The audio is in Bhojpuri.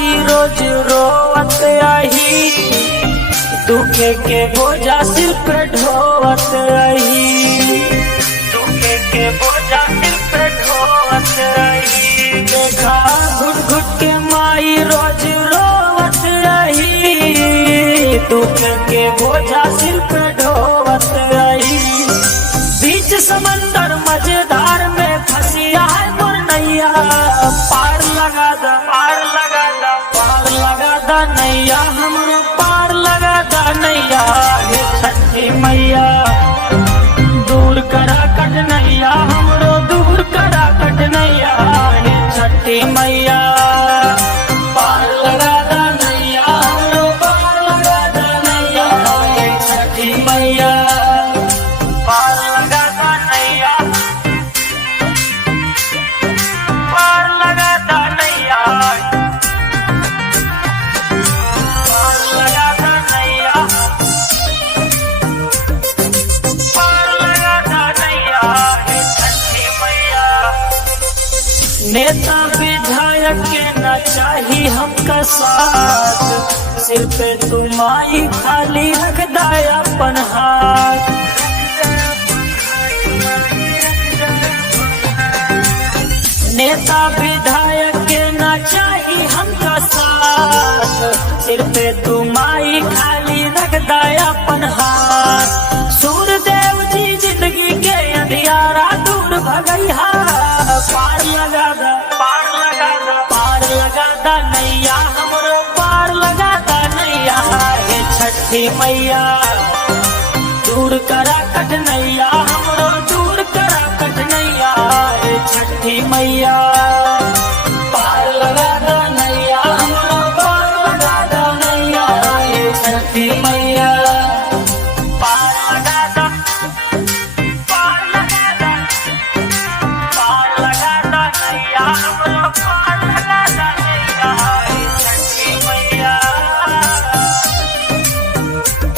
माई रोज रोवत आही, दुखे के बोझा सिर पे ढोवत रही, दुखे के बोझा सिर पे ढोवत रही। देखा घुट घुट के माई रोज रोवत रही, दुखे के बोझा सिर पे ढोवत रही। बीच समंदर मजेदार में फंसिया है मोर नैया, पार लगा दा, पार लगा दा, पार लगा दा नैया, हमरो पार लगा दा नैया। हे छठी मैया दूर करा कट नैया, हमरो दूर करा कट नैया। हे छठी मैया पार लगा दा नैया, हमरो पार लगा दा नैया। हे छठी मैया पार लगा दा नैया, पार लगा दा नैया, पार लगा दा नैया, पार लगा दा नैया। हे छठी मैया नेता विधायक के न चाही हमका साथ, सिर पे तुम आई खाली रख दाया अपन हाथ। नेता विधायक के न चाही हमका साथ, सिर पे तुम आई खाली रख दाया अपन हाथ। सूर्यदेव जी जिंदगी के अंधियारा दूर भगैया, पार लगा दा, पार लगा दा, पार लगा दा नैया, हमरो पार लगा दा नैया। हे छठी मैया दूर करा कट नैया, हमरो दूर करा कट नैया। हे छठी मैया